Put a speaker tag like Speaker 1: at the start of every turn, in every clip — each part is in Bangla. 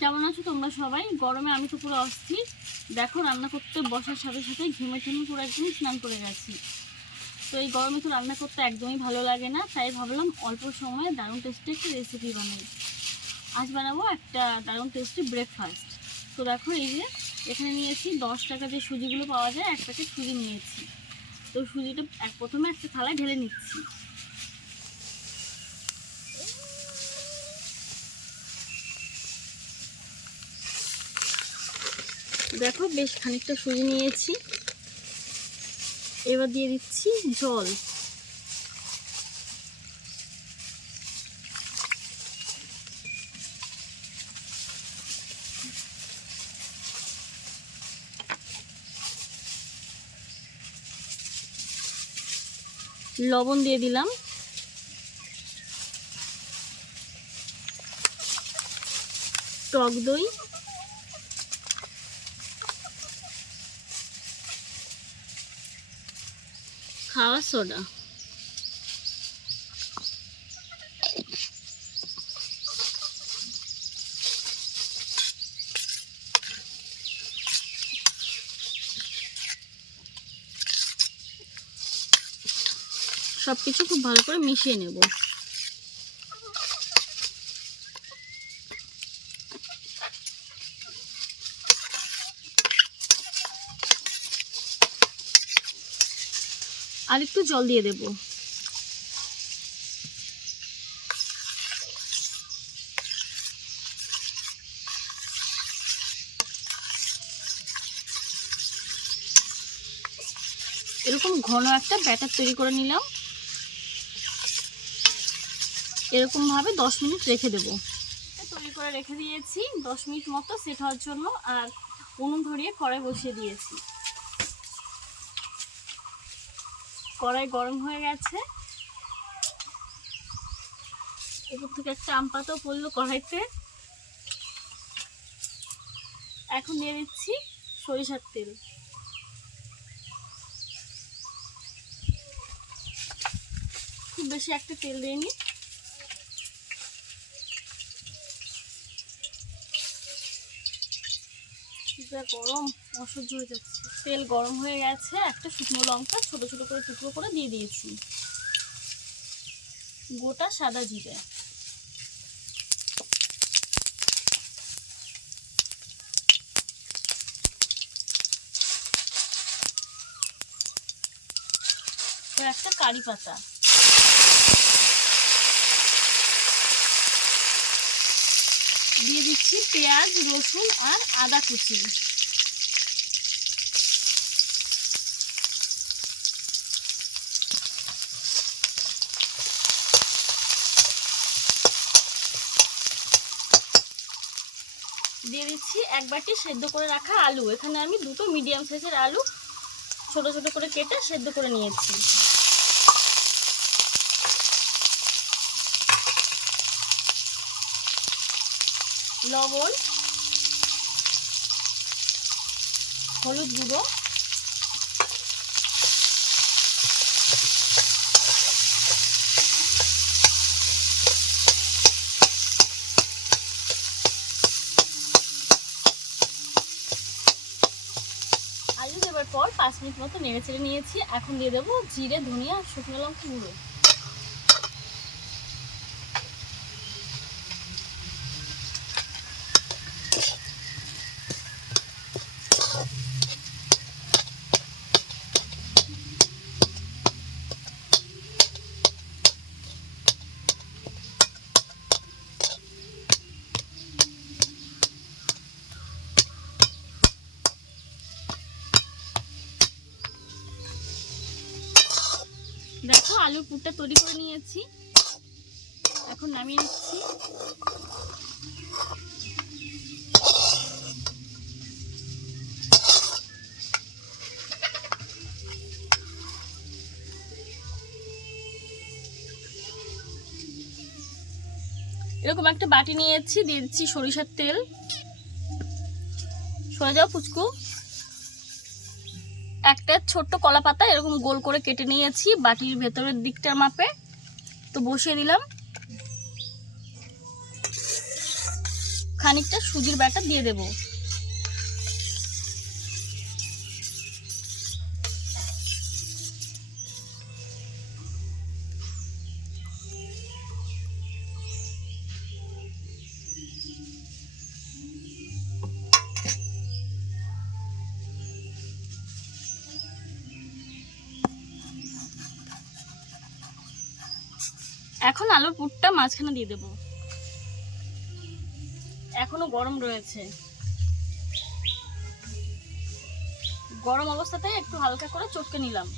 Speaker 1: কেমন আছো তোমরা সবাই? গরমে আমি তো পুরো অস্থির। দেখো, রান্না করতে বসার সাথে সাথে ঘেমে ঠেমে পুরো একদম স্নান করে গেছি। তো এই গরমে তো রান্না করতে একদমই ভালো লাগে না, তাই ভাবলাম অল্প সময়ে দারুণ টেস্টি একটা রেসিপি বানাই। আজ বানাবো একটা দারুণ টেস্টি ব্রেকফাস্ট তো দেখো, এই যে এখানে নিয়েছি দশ টাকা যে সুজিগুলো পাওয়া যায়, এক প্যাকেট সুজি নিয়েছি। তো সুজিটা এক প্রথমে একটা থালায় ঢেলে নিচ্ছি। দেখো বেশ খানিকটা সুজি নিয়েছি। এবার দিয়ে দিচ্ছি জল। লবণ দিয়ে দিলাম। টক দই। খাওয়া সোডা। সব কিছু খুব ভালো করে মিশিয়ে নেব। আর একটু জল দিয়ে দেব। এরকম ঘন একটা ব্যাটার তৈরি করে নিলাম। এরকম ভাবে দশ মিনিট রেখে দেব। তৈরি করে রেখে দিয়েছি। দশ মিনিট মতো সেট হওয়ার জন্য আর উনুন ধরিয়ে কড়াই বসিয়ে দিয়েছি। কড়াই গরম হয়ে গেছে। উপর থেকে একটা আম পাতাও পড়ল কড়াইতে। এখন দিয়ে দিচ্ছি সরিষার তেল। খুব বেশি একটা তেল দিইনি। যা গরম, অসহ্য হয়ে যাচ্ছে। তেল গরম হয়ে গেছে, একটা শুকনো লঙ্কা ছোট ছোট করে টুকরো করে দিয়ে দিয়েছি। গোটা সাদা জিরে। একটা কারি পাতা। দিয়ে দিচ্ছি পেঁয়াজ, রসুন আর আদা কুচি। দিয়ে দিচ্ছি এক বাটি সেদ্ধ করে রাখা আলু। এখানে আমি দুটো মিডিয়াম সাইজের আলু ছোট ছোট করে কেটে সেদ্ধ করে নিয়েছি। লবণ, হলুদ গুঁড়ো আলু দেওয়ার পর পাঁচ মিনিট মতো নেড়ে চেড়ে নিয়েছি। এখন দিয়ে দেবো জিরে ধনিয়া শুকনো লঙ্কা গুঁড়ো দেখো আলুর পুরটা তৈরি করে নিয়েছি। এখন নামিয়ে নিচ্ছি। এরকম একটা বাটি নিয়েছি, দিয়ে দিচ্ছি সরিষার তেল। সরে যাও পুচকু। একটা ছোট্ট কলা পাতা এরকম গোল করে কেটে নিয়েছি, বাটির ভেতরের দিকটার মাপে। তো বসিয়ে দিলাম। খানিকটা সুজির ব্যাটা দিয়ে দেব। এখন আলুর পুরটা মাঝখানে দিয়ে দেব। এখনও গরম রয়েছে। গরম অবস্থাতে একটু হালকা করে চটকে নিলাম।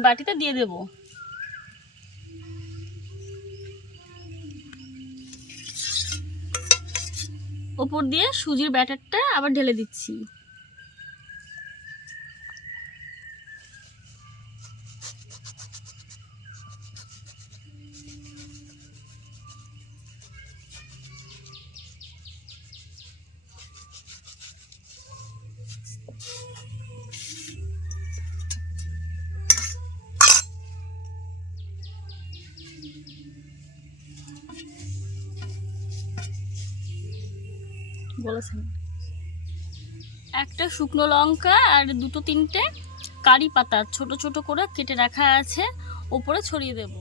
Speaker 1: এই বাটিতে দিয়ে দেব। ওপর দিয়ে সুজির ব্যাটারটা আবার ঢেলে দিচ্ছি। বলেছেন। একটা শুকনো লঙ্কা আর দুটো তিনটে কারি পাতা ছোট ছোট করে কেটে রাখা আছে, ওপরে ছড়িয়ে দেব।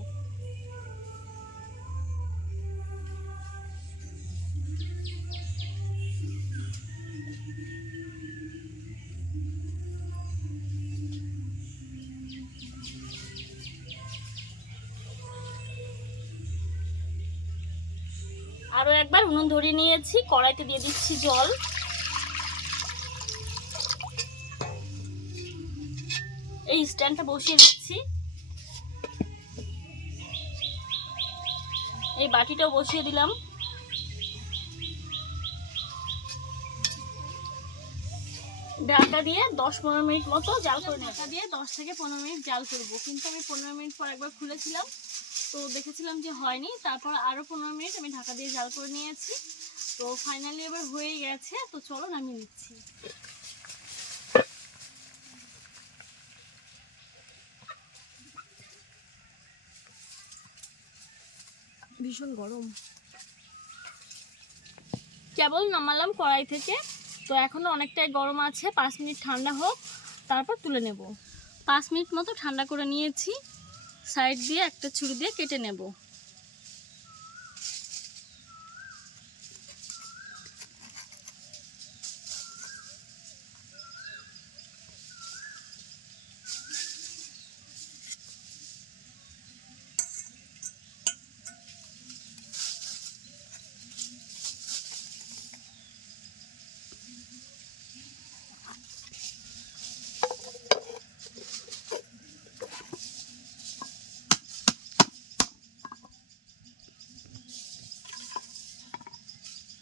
Speaker 1: উনুন ধরিয়ে নিয়েছি, কড়াইতে দিয়ে দিচ্ছি জল। এই স্ট্যান্ডটা বসিয়ে দিচ্ছি। এই বাটিটাও বসিয়ে দিলাম। ঢাকা দিয়ে দশ পনেরো মিনিট মতো জাল করে ঢাকা দিয়ে দশ থেকে পনেরো মিনিট জাল করব, কিন্তু আমি পনেরো মিনিট পর একবার খুলেছিলাম। তো দেখেছিলাম যে হয়নি। তারপর আরও পনেরো মিনিট আমি ঢাকা দিয়ে জাল করে নিয়েছি। তো ফাইনালি এবার হয়ে গেছে। তো চলো নামিয়ে নিচ্ছি। ভীষণ গরম। কেবল নামালাম কড়াই থেকে। তো এখনও অনেকটাই গরম আছে। পাঁচ মিনিট ঠান্ডা হোক তারপর তুলে নেব। পাঁচ মিনিট মতো ঠান্ডা করে নিয়েছি। সাইড দিয়ে একটা ছুরি দিয়ে কেটে নেব।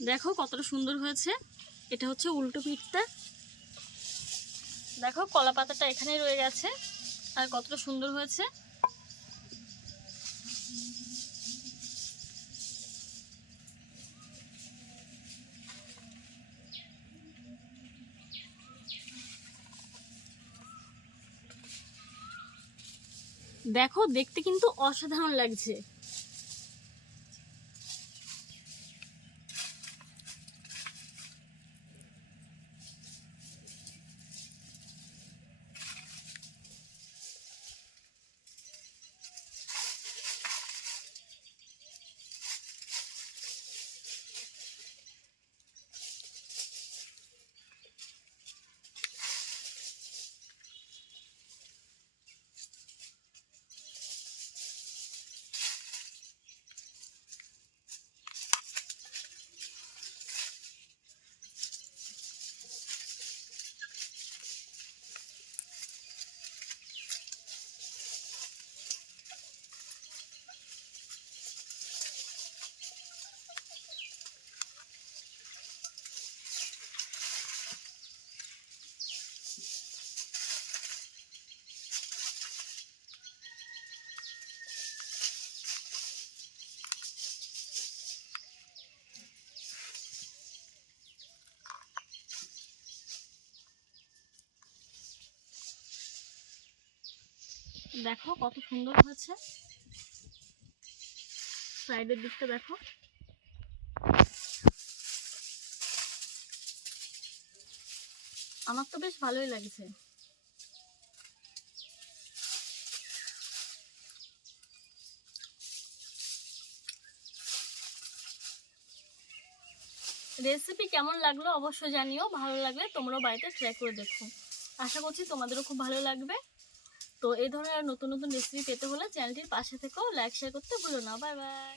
Speaker 1: দেখো কতটা সুন্দর হয়েছে। এটা হচ্ছে উল্টো পিঠটা। দেখো কলা পাতাটা এখানেই রয়ে গেছে, আর কতটা সুন্দর হয়েছে। দেখো দেখতে কিন্তু অসাধারণ লাগছে। দেখো কত সুন্দর হয়েছে। সাইডের দিকটা দেখো। আমার তো বেশ ভালোই লাগছে। রেসিপি কেমন লাগল অবশ্যই জানিও, ভালো লাগলে তোমরাও বাড়িতে ট্রাই করে দেখো। আশা করছি তোমাদেরও খুব ভালো লাগবে। তো এই ধরনের নতুন নতুন রেসিপি পেতে হলে চ্যানেলটির পাশে থেকেও লাইক শেয়ার করতে ভুলো না। Bye bye